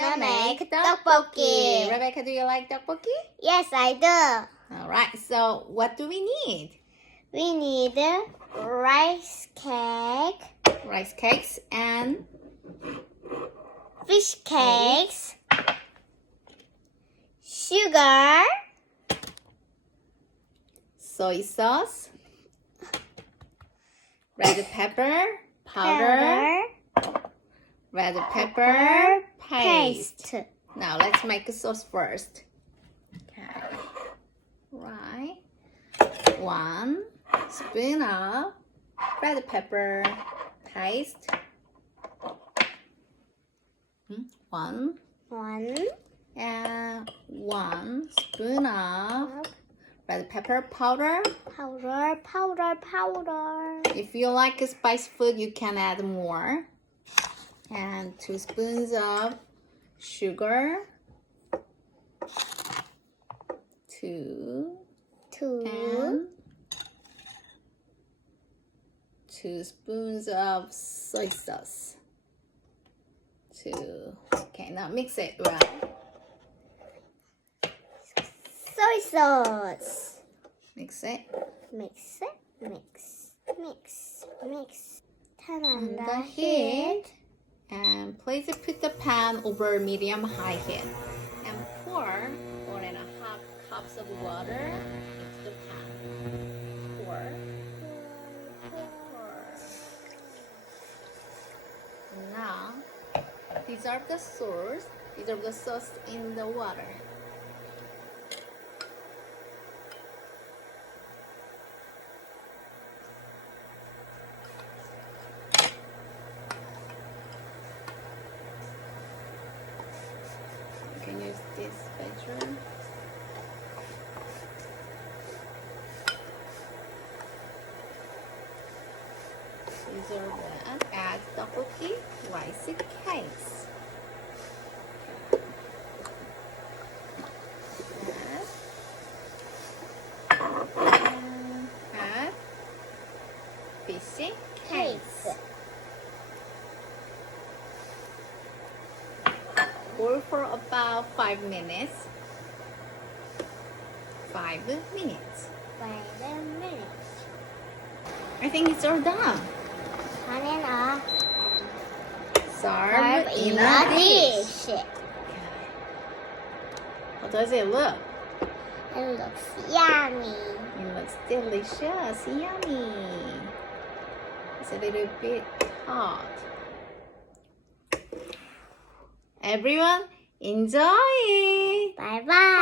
gonna make tteokbokki. Rebecca, do you like tteokbokki? Yes, I do. Alright, so what do we need? We need rice cake, Rice cakes and fish cakes, sugar, soy sauce, red pepper powder, red pepper paste. Now let's make a sauce first. Okay. Right. 1 spoon of red pepper paste. 1 and 1 spoon of red pepper powder. Powder. If you like spicy food, you can add more. And 2 spoons of sugar. 2 and 2 spoons of soy sauce. 2. Okay, now mix it right. Soy sauce. Mix it. Mix. Turn on the heat. heat. And please put the pan over medium-high heat. And pour 1.5 cups of water into the pan. Pour. Now, dissolve the sauce in the water. You can use this spatula. Dissolve that. Add tteokbokki rice cakes. Add fish cakes. Boil for about 5 minutes. 5 minutes. 5 minutes. I think it's all done. Serve in a dish. How does it look? It looks yummy. It looks delicious, yummy. It's a little bit hot. Everyone, enjoy it! Bye bye.